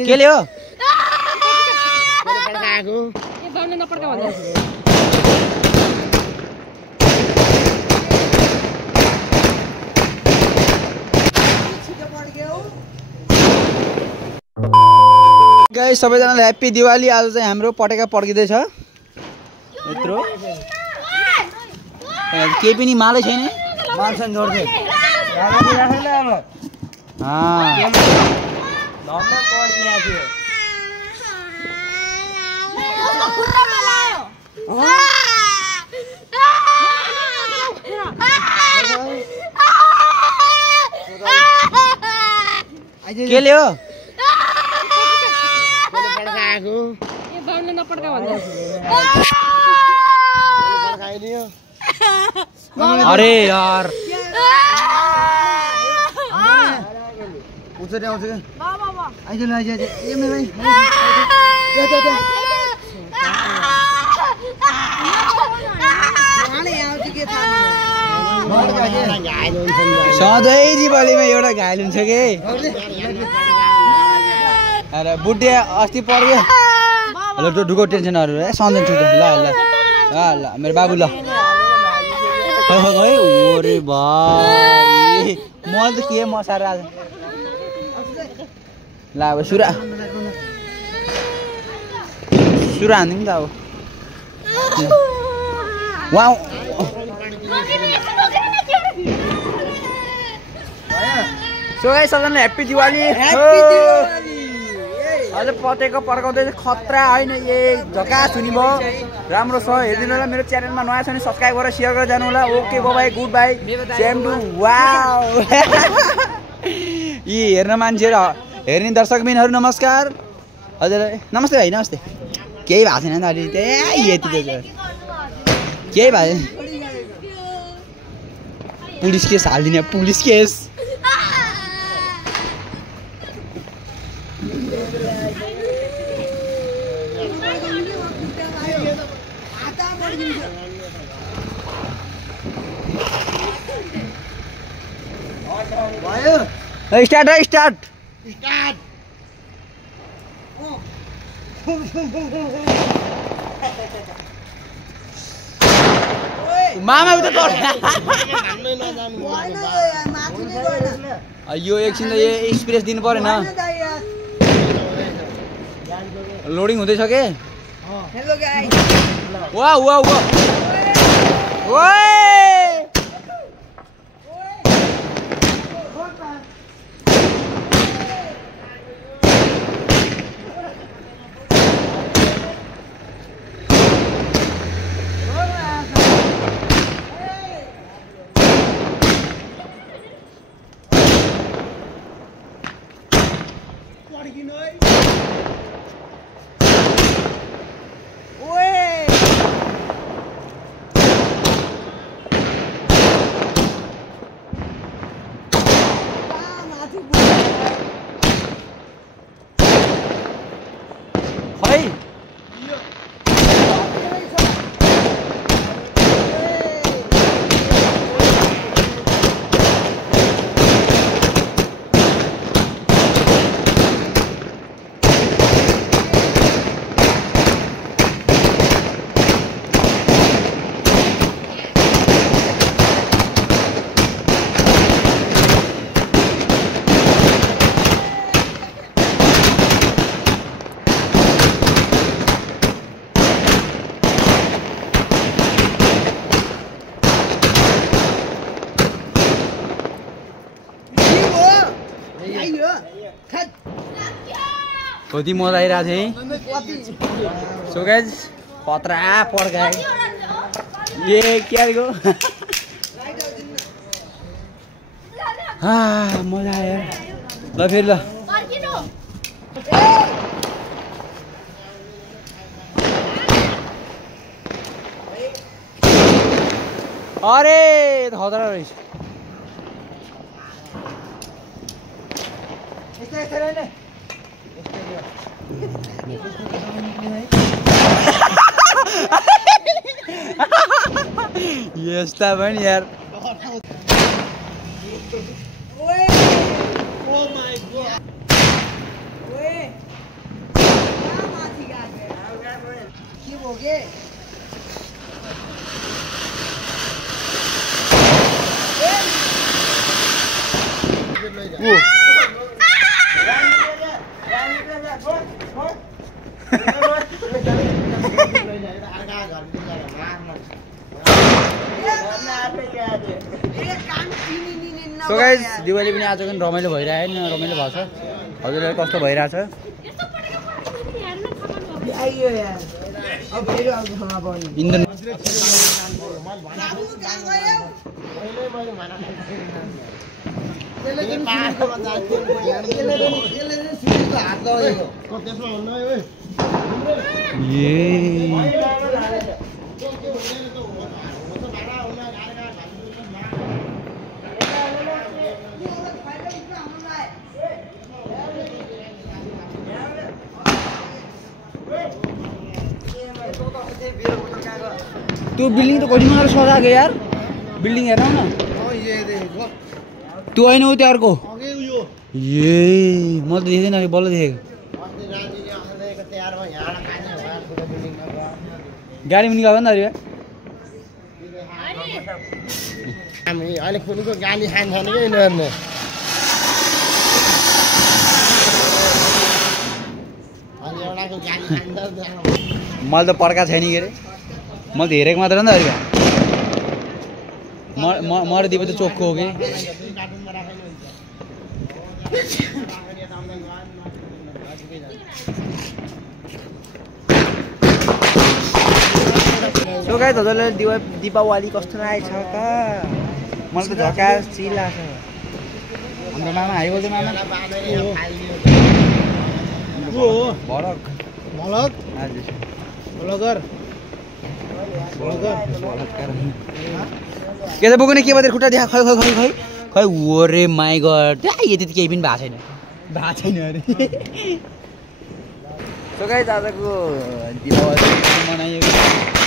के ले हो गाइस सबैजनालाई ह्याप्पी दिवाली। आज चाहिँ हाम्रो पटेका पड्किँदैछ यत्रो केही पनि मालै छैन मान्छन् जोड्दै के ले हो अरे यार उठे आउँछ के आइज ल आइज ए मे भाइ सधैँ दिवालीमा एउटा घायल हुन्छ के अरे बुढे अस्ति पड्यो ल त्यो ढुको टेन्सनहरू है सधैँ ठुलो ल ल ल ल मेरो बाबु ल है ओरे भाइ मैले त के मसार आज ल अब सुरा हान्दिउँ नि त अब वाउ सो गाइस सबैजनालाई ह्याप्पी दिवाली। अझ पटेको पड्काउँदै खतरा होइन ए झकास हुने भयो राम्रो छ हेरिदिनु होला। मेरो च्यानलमा नयाँ छ भने सब्सक्राइब गरेर सेयर गरेर जानु होला। Okay bye good bye same to wow यी हेर्न मान्छेहरू हेर्ने दर्शकबिनहरू नमस्कार। हजुर नमस्ते भाइ नमस्ते। केही भएको छैन नि त अहिले त्यही यति केही भएको छैन। पुलिस केस हालिदिने पुलिस केस स्टार्ट है स्टार्ट मामा उता यो एकछिन त यो एक्सप्रेस दिनु परेन लोडिङ हुँदैछ के वाह वाह वाह कति मजा आइरहेको थियो सो गाइस पत्रा पड्काए ए क्या गो मजा आयो ल फेरि ल अरे खतरा रहेछ यस्तै यस्ता पनि यार सो गाइस दिवाली पनि आज पनि रमाइलो भइरहेको हैन रमाइलो भएको छ हजुरलाई कस्तो भइरहेछ इन्धन त्यो बिल्डिङ त कति मात्र सजाएको यार बिल्डिङ हेर न त्यो होइन हो त्यो अर्को ए म त देख्दैन बल्ल देखेको गाडी पनि गएको नि त अहिले कुनको गाली खान्छ नि कि यिनीहरूले मैले त पड्का छैन के अरे मैले त हेरेको मात्र नि त अरे म र दिपे त चोखो हो कि सो गाइस हजुरलाई दीपावली कस्तो लागेछ त मलाई त झकास चिल लाग्छ अन्त मामा हाइ बोल्दै मामा भरक भलक हजुर भलगर के त बोक्ने के बदेर खुट्टा देखा खै खै खै खै खै ओरे माई गड यति त केही पनि भएको छैन अरे सो गाइस आजको दीपावली मनाइयो